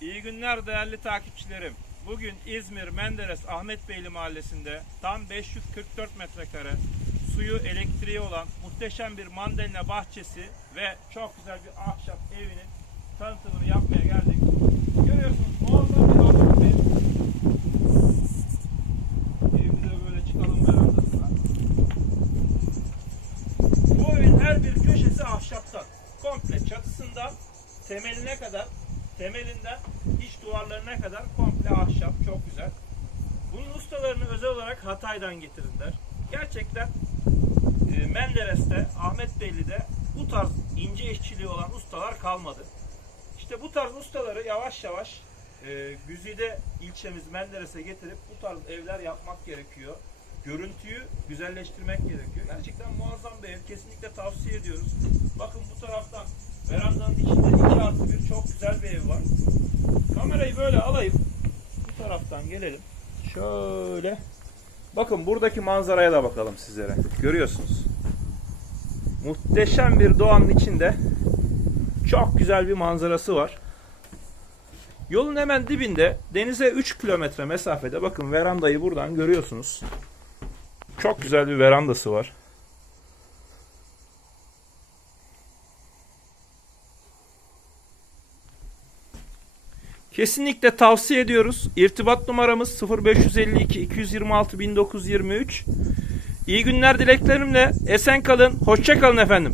İyi günler değerli takipçilerim. Bugün İzmir Menderes Ahmet Beyli mahallesinde tam 544 metrekare suyu elektriği olan muhteşem bir mandalina bahçesi ve çok güzel bir ahşap evinin tanıtımını yapmaya geldik. Görüyorsunuz muazzam bir ahşap ev. Evimize böyle çıkalım verandasına. Bu evin her bir köşesi ahşaptan. Komple çatısından temeline kadar, temelinden iç duvarlarına kadar komple ahşap. Çok güzel. Bunun ustalarını özel olarak Hatay'dan getirdiler. Gerçekten e, Menderes'te, Ahmet Beyli'de bu tarz ince işçiliği olan ustalar kalmadı. İşte bu tarz ustaları yavaş yavaş e, Güzide ilçemiz Menderes'e getirip bu tarz evler yapmak gerekiyor. Görüntüyü güzelleştirmek gerekiyor. Gerçekten muazzam bir ev. Kesinlikle tavsiye ediyoruz. Bakın bu taraftan verandanın içinde 2 artı 1 çok güzel bir var. Kamerayı böyle alayım. Bu taraftan gelelim. Şöyle. Bakın buradaki manzaraya da bakalım sizlere. Görüyorsunuz. Muhteşem bir doğanın içinde çok güzel bir manzarası var. Yolun hemen dibinde denize 3 kilometre mesafede bakın verandayı buradan görüyorsunuz. Çok güzel bir verandası var. Kesinlikle tavsiye ediyoruz. İrtibat numaramız 0552 226 1923. İyi günler dileklerimle esen kalın, hoşça kalın efendim.